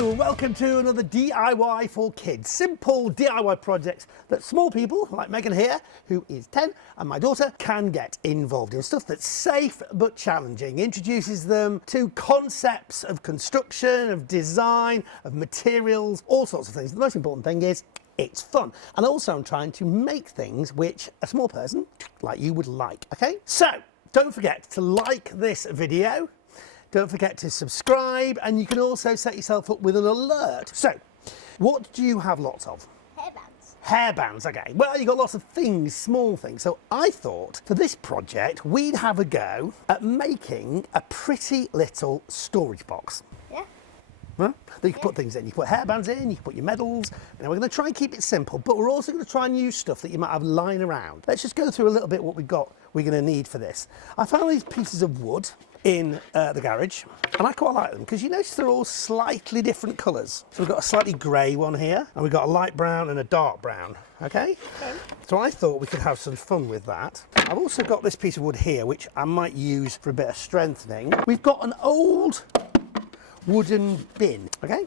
Hello, welcome to another DIY for kids. Simple DIY projects that small people like Megan here, who is 10, and my daughter can get involved in. Stuff that's safe but challenging. Introduces them to concepts of construction, of design, of materials, all sorts of things. The most important thing is it's fun. And also I'm trying to make things which a small person like you would like, okay? So don't forget to like this video. Don't forget to subscribe, and you can also set yourself up with an alert. So, what do you have lots of? Hairbands. Hairbands, okay. Well, you've got lots of things, small things. So I thought for this project, we'd have a go at making a pretty little storage box. Yeah. Huh? That you can put things in. You can put hairbands in, you can put your medals. And we're going to try and keep it simple, but we're also going to try and use stuff that you might have lying around. Let's just go through a little bit what we're going to need for this. I found these pieces of wood in the garage, and I quite like them because you notice they're all slightly different colours. So we've got a slightly grey one here, and we've got a light brown and a dark brown, okay? So I thought we could have some fun with that. I've also got this piece of wood here, which I might use for a bit of strengthening. We've got an old wooden bin, okay?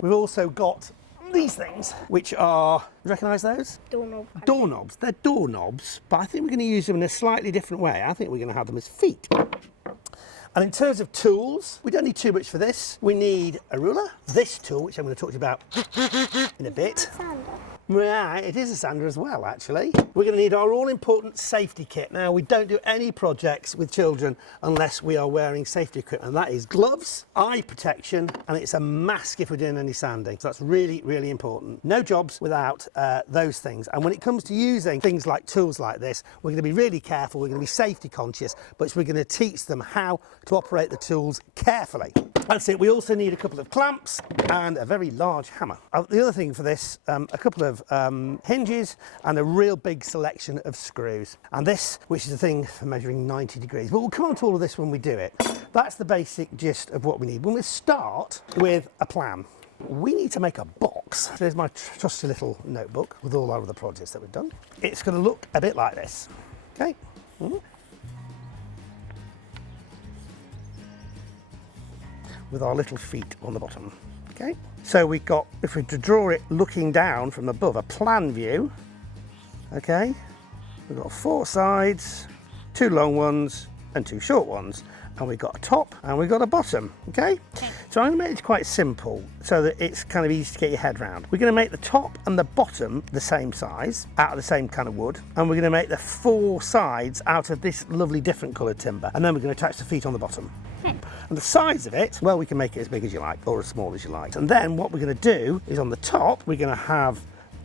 We've also got these things, which are, recognise those? Doorknob. Doorknobs. They're doorknobs, but I think we're going to use them in a slightly different way. I think we're going to have them as feet. And in terms of tools, we don't need too much for this. We need a ruler, this tool, which I'm going to talk to you about in a bit. Sander. Right, it is a sander as well, actually. We're going to need our all-important safety kit. Now, we don't do any projects with children unless we are wearing safety equipment. That is gloves, eye protection, and it's a mask if we're doing any sanding. So that's really, really important. No jobs without those things. And when it comes to using things like tools like this, we're going to be really careful. We're going to be safety conscious, but we're going to teach them how to operate the tools carefully. That's it. We also need a couple of clamps and a very large hammer. The other thing for this, a couple of hinges and a real big selection of screws. And this, which is a thing for measuring 90 degrees. But we'll come on to all of this when we do it. That's the basic gist of what we need. When we start with a plan, we need to make a box. There's my trusty little notebook with all our other projects that we've done. It's going to look a bit like this. Okay. With our little feet on the bottom, okay? So we've got, if we were to draw it looking down from above, a plan view, okay? We've got 4 sides, 2 long ones and 2 short ones. And we've got a top and we've got a bottom, okay? So I'm gonna make it quite simple so that it's kind of easy to get your head around. We're gonna make the top and the bottom the same size, out of the same kind of wood. And we're gonna make the 4 sides out of this lovely different coloured timber. And then we're gonna attach the feet on the bottom. And the size of it, well, we can make it as big as you like or as small as you like. And then what we're going to do is on the top, we're going to have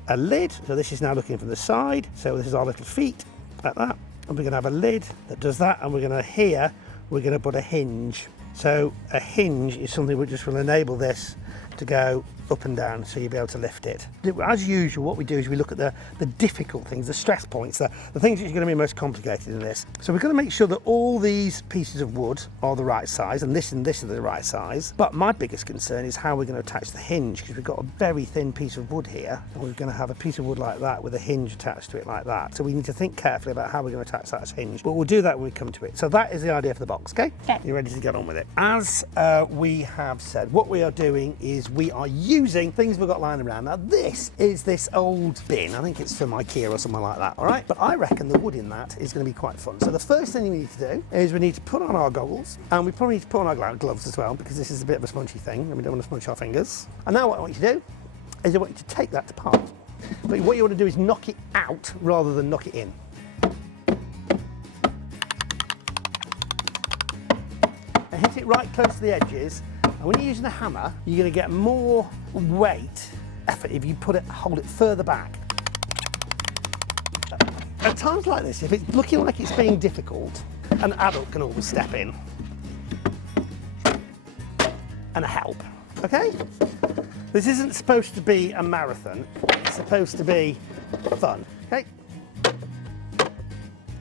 a lid. So this is now looking from the side. So this is our little feet like that. And we're going to have a lid that does that. And we're going to we're going to put a hinge. So a hinge is something which just will enable this to go up and down, so you'll be able to lift it. As usual, what we do is we look at the difficult things, the stress points, the things which are going to be most complicated in this. So we're going to make sure that all these pieces of wood are the right size, and this are the right size. But my biggest concern is how we're going to attach the hinge, because we've got a very thin piece of wood here, and we're going to have a piece of wood like that with a hinge attached to it like that. So we need to think carefully about how we're going to attach that hinge, but we'll do that when we come to it. So that is the idea for the box, okay? Okay. You're ready to get on with it. As we have said, what we are doing is we are using things we've got lying around. Now this is this old bin. I think it's from IKEA or something like that, all right? But I reckon the wood in that is going to be quite fun. So the first thing we need to do is we need to put on our goggles, and we probably need to put on our gloves as well, because this is a bit of a spongy thing and we don't want to smudge our fingers. And now what I want you to do is I want you to take that apart. But what you want to do is knock it out rather than knock it in. And hit it right close to the edges. And when you're using a hammer, you're going to get more weight effort if you hold it further back. At times like this, if it's looking like it's being difficult, an adult can always step in and help, okay? This isn't supposed to be a marathon, it's supposed to be fun, okay?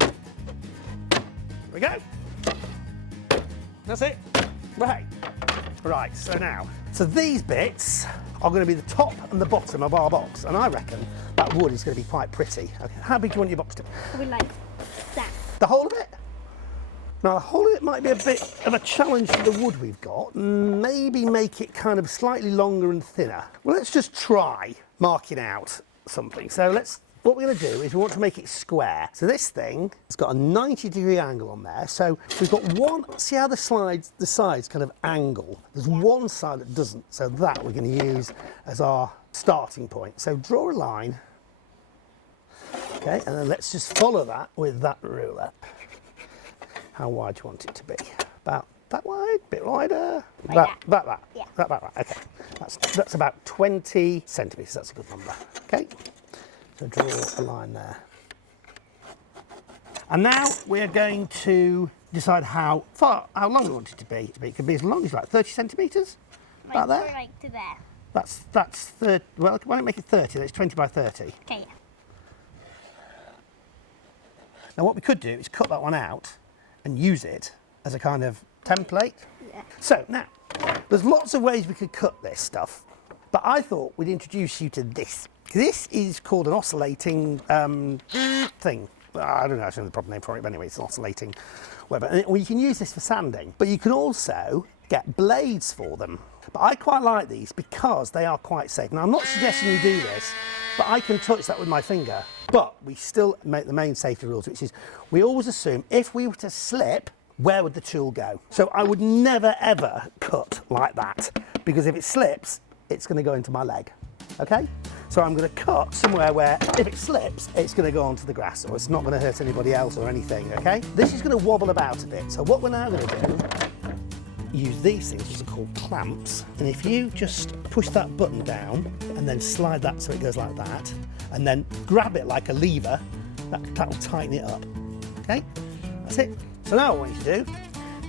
Here we go. That's it. Right, so these bits are going to be the top and the bottom of our box, and I reckon that wood is going to be quite pretty. Okay, how big do you want your box to be? Probably like that. The whole of it? Now the hole in it might be a bit of a challenge for the wood we've got. Maybe make it kind of slightly longer and thinner. Well, let's just try marking out something. So what we're going to do is we want to make it square. So this thing has got a 90-degree angle on there. So we've got one, see how the sides kind of angle? There's one side that doesn't. So that we're going to use as our starting point. So draw a line. Okay, and then let's just follow that with that ruler. How wide do you want it to be? About that wide, a bit wider? Like about that? Yeah. About that, okay. That's about 20 centimetres, that's a good number, okay? So draw a line there. And now we're going to decide how long we want it to be. It could be as long as like 30 centimetres, about there. Like to there. That's 30, well, why don't we make it 30, that's 20 by 30. Okay, yeah. Now what we could do is cut that one out and use it as a kind of template. Yeah. So now, there's lots of ways we could cut this stuff, but I thought we'd introduce you to this. This is called an oscillating thing. I don't know actually the proper name for it, but anyway, it's an oscillating whatever. And you can use this for sanding, but you can also get blades for them. But I quite like these because they are quite safe. Now, I'm not suggesting you do this, but I can touch that with my finger. But we still make the main safety rules, which is we always assume if we were to slip, where would the tool go? So I would never ever cut like that, because if it slips, it's going to go into my leg, okay? So I'm going to cut somewhere where if it slips, it's going to go onto the grass, or it's not going to hurt anybody else or anything, okay? This is going to wobble about a bit. So what we're now going to do, use these things, which are called clamps, and if you just push that button down and then slide that so it goes like that, and then grab it like a lever, that'll tighten it up, okay? That's it. So now what I want you to do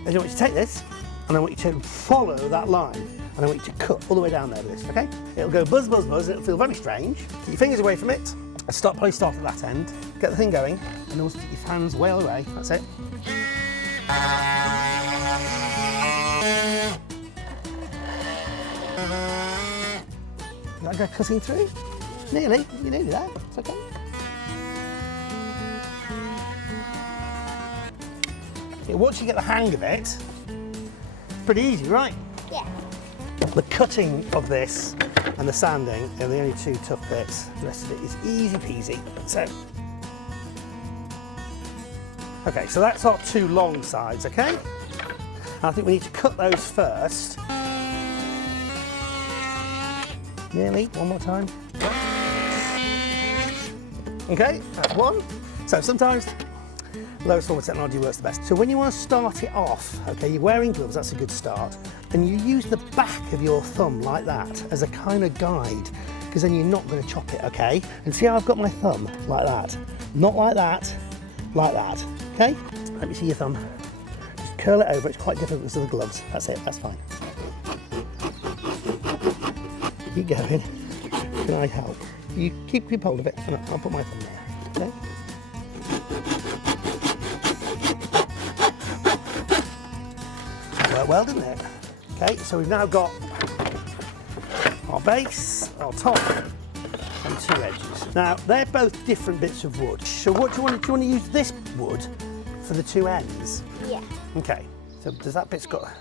is I want you to take this and I want you to follow that line, and I want you to cut all the way down there with this, okay? It'll go buzz, buzz, buzz, and it'll feel very strange. Keep your fingers away from it, probably start at that end, get the thing going, and also keep your hands way away, that's it. Is that go cutting through? Nearly, you're nearly there, it's okay. Yeah, once you get the hang of it, it's pretty easy, right? Yeah. The cutting of this and the sanding are the only two tough bits. The rest of it is easy peasy. So, okay, so that's our two long sides, okay? And I think we need to cut those first. Nearly, one more time. Okay, that's one. So sometimes lowest form of technology works the best. So when you want to start it off, okay, you're wearing gloves, that's a good start. And you use the back of your thumb like that as a kind of guide, because then you're not going to chop it, okay? And see how I've got my thumb like that? Not like that, okay? Let me see your thumb. Just curl it over, it's quite difficult because of the gloves. That's it, that's fine. Keep going. Can I help? You keep hold of it, and I'll put my thumb there, okay? Worked well, didn't it? Okay, so we've now got our base, our top, and two edges. Now, they're both different bits of wood. So what do you want to use this wood for the two ends? Yeah. Okay, so does that bit's got...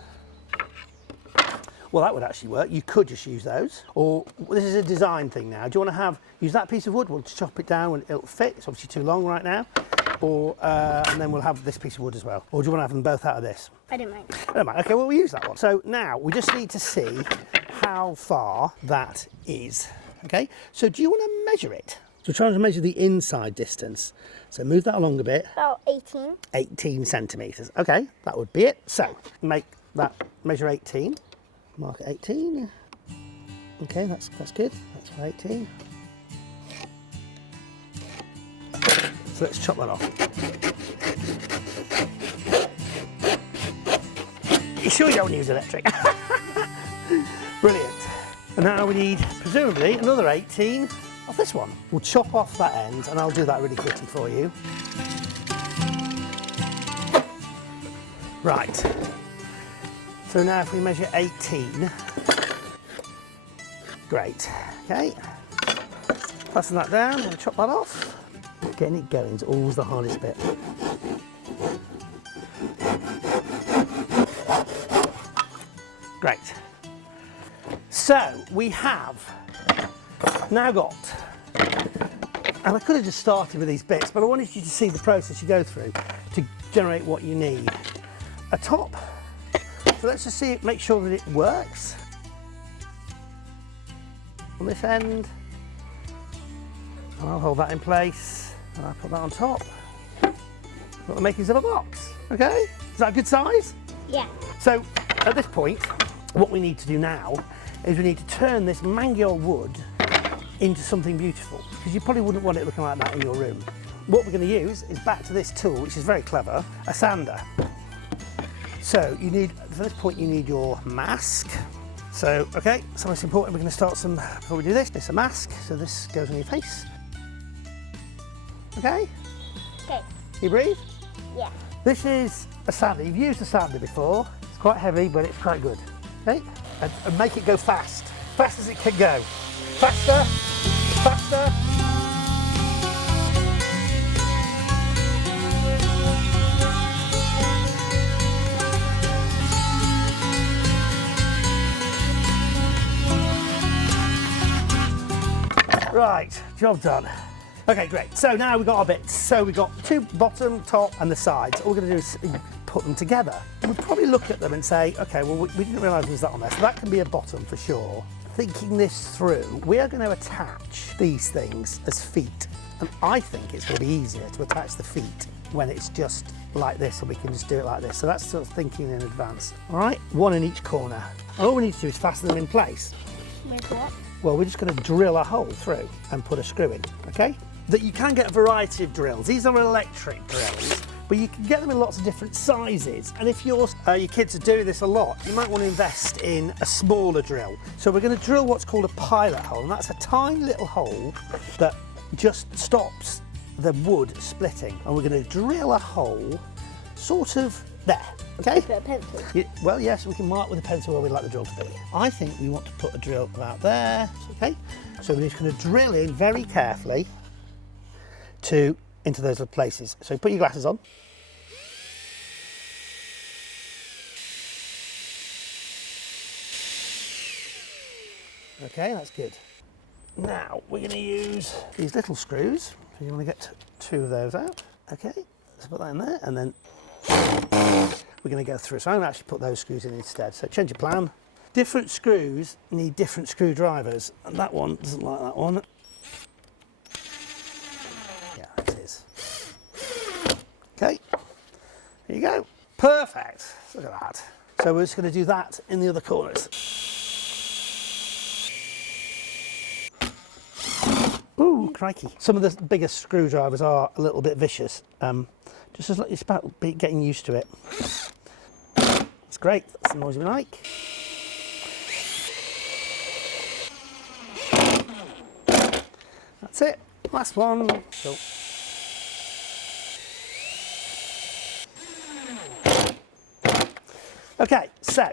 Well, that would actually work. You could just use those. Or this is a design thing now. Do you want to use that piece of wood? We'll chop it down and it'll fit. It's obviously too long right now. Or, and then we'll have this piece of wood as well. Or do you want to have them both out of this? I don't mind. I don't mind. Okay, well, we'll use that one. So now we just need to see how far that is. Okay, so do you want to measure it? So we're trying to measure the inside distance. So move that along a bit. About 18. 18 centimetres. Okay, that would be it. So make that measure 18. Mark at 18. Okay, that's good. That's for 18. So let's chop that off. You sure you don't use electric? Brilliant. And now we need, presumably, another 18 of this one. We'll chop off that end, and I'll do that really quickly for you. Right. So now if we measure 18, great, okay. Fasten that down and chop that off. Getting it going is always the hardest bit. Great. So we have now got, and I could have just started with these bits, but I wanted you to see the process you go through to generate what you need. A top, so let's just see it, make sure that it works. On this end, and I'll hold that in place, and I'll put that on top. Got the makings of a box, okay? Is that a good size? Yeah. So at this point, what we need to do now is we need to turn this mangy old wood into something beautiful, because you probably wouldn't want it looking like that in your room. What we're going to use is, back to this tool, which is very clever, a sander. So you need, for this point, you need your mask. So, okay, so it's important, we're going to start some, before we do this, it's a mask, so this goes on your face. Okay? Okay. You breathe? Yeah. This is a sander. You've used a sander before. It's quite heavy, but it's quite good. Okay? And make it go fast. Fast as it can go. Faster. Faster. Right, job done. Okay, great. So now we've got our bits. So we've got two, bottom, top, and the sides. All we're going to do is put them together. We'll probably look at them and say, okay, well, we didn't realise there was that on there. So that can be a bottom for sure. Thinking this through, we are going to attach these things as feet. And I think it's going to be easier to attach the feet when it's just like this, and we can just do it like this. So that's sort of thinking in advance. All right, one in each corner. And all we need to do is fasten them in place. Make what? Well, we're just going to drill a hole through and put a screw in, okay? That you can get a variety of drills. These are electric drills, but you can get them in lots of different sizes. And if your kids are doing this a lot, you might want to invest in a smaller drill. So we're going to drill what's called a pilot hole, and that's a tiny little hole that just stops the wood splitting. And we're going to drill a hole sort of there, okay? Put a pencil. Well, yes, we can mark with a pencil where we'd like the drill to be. I think we want to put a drill about there, okay? So we're just going to drill in very carefully into those little places. So put your glasses on. Okay, that's good. Now we're going to use these little screws. So you want to get two of those out. Okay, let's put that in there, and then we're going to go through. So I'm going to actually put those screws in instead. So change your plan. Different screws need different screwdrivers, and that one doesn't like that one. Yeah, it is. Okay, here you go. Perfect. Look at that. So we're just going to do that in the other corners. Ooh, crikey. Some of the biggest screwdrivers are a little bit vicious. Just as it's about getting used to it. It's great. That's the noise we like. That's it. Last one. Cool. Okay, so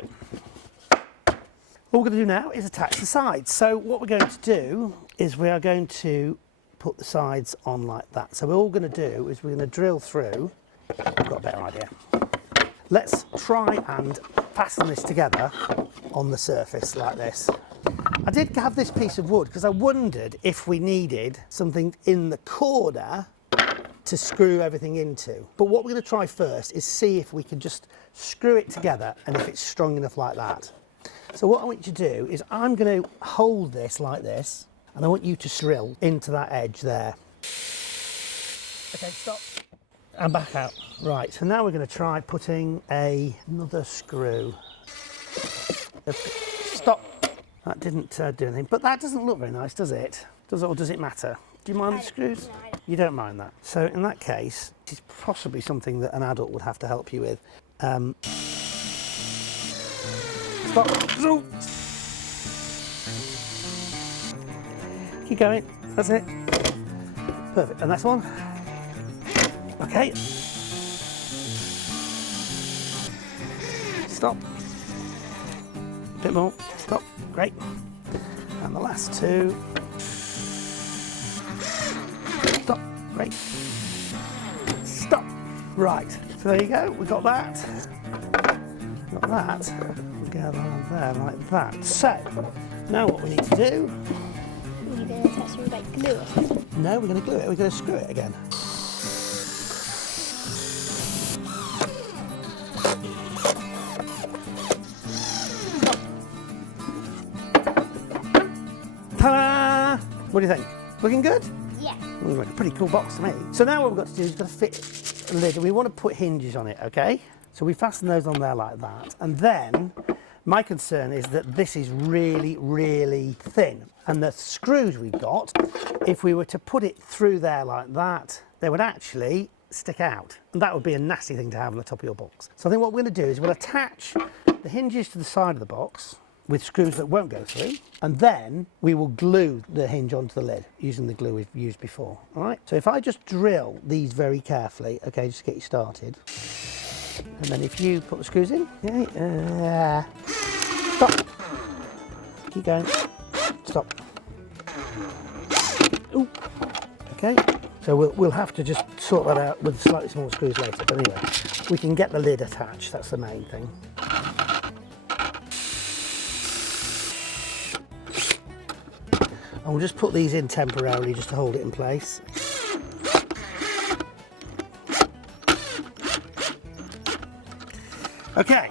all we're going to do now is attach the sides. So what we're going to do is we are going to put the sides on like that. So all we're going to do is we're going to drill through. I've got a better idea. Let's try and fasten this together on the surface like this. I did have this piece of wood because I wondered if we needed something in the corner to screw everything into. But what we're going to try first is see if we can just screw it together and if it's strong enough like that. So what I want you to do is I'm going to hold this like this, and I want you to drill into that edge there. Okay, stop. And back out. Right, so now we're going to try putting another screw. Stop. That didn't do anything, but that doesn't look very nice, does it? Or does it matter? Do you mind the screws? No. You don't mind that. So in that case, it's possibly something that an adult would have to help you with. Stop. Keep going. That's it. Perfect. And next one. Okay. Stop. A bit more. Stop. Great. And the last two. Stop. Great. Stop. Right. So there you go. We got that. Got that. We're together there like that. So, now what we need to do... You're going to attach it like glue or something? No, we're going to glue it. We're going to screw it again. Ta-da! What do you think? Looking good? Yeah. Like a pretty cool box to me. So now what we've got to do is we've got to fit a lid, and we want to put hinges on it, okay? So we fasten those on there like that, and then my concern is that this is really, really thin, and the screws we've got, if we were to put it through there like that, they would actually stick out, and that would be a nasty thing to have on the top of your box. So I think what we're going to do is we'll attach the hinges to the side of the box with screws that won't go through, and then we will glue the hinge onto the lid using the glue we've used before. All right, so if I just drill these very carefully, okay, just to get you started, and then if you put the screws in, okay, stop, keep going, stop. Ooh. Okay, so we'll have to just sort that out with slightly smaller screws later, but anyway, we can get the lid attached, that's the main thing. And we'll just put these in temporarily just to hold it in place. Okay,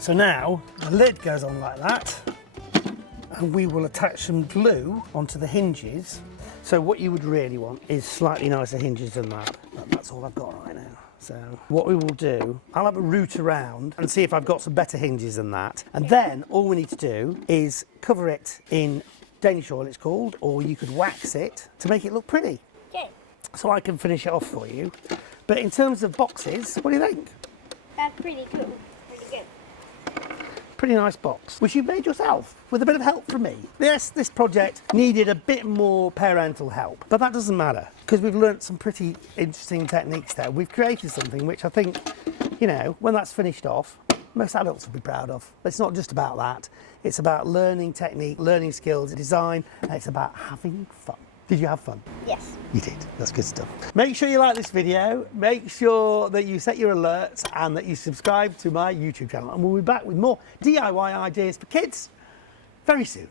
so now the lid goes on like that, and we will attach some glue onto the hinges. So what you would really want is slightly nicer hinges than that. That's all I've got right now. So what we will do, I'll have a root around and see if I've got some better hinges than that. And then all we need to do is cover it in Danish oil, it's called, or you could wax it to make it look pretty. Okay. So I can finish it off for you. But in terms of boxes, what do you think? That's pretty cool. Pretty good. Pretty nice box, which you made yourself with a bit of help from me. Yes, this project needed a bit more parental help, but that doesn't matter because we've learnt some pretty interesting techniques there. We've created something which I think, you know, when that's finished off, most adults will be proud of. It's not just about that. It's about learning technique, learning skills, design, and it's about having fun. Did you have fun? Yes. You did. That's good stuff. Make sure you like this video. Make sure that you set your alerts and that you subscribe to my YouTube channel. And we'll be back with more DIY ideas for kids very soon.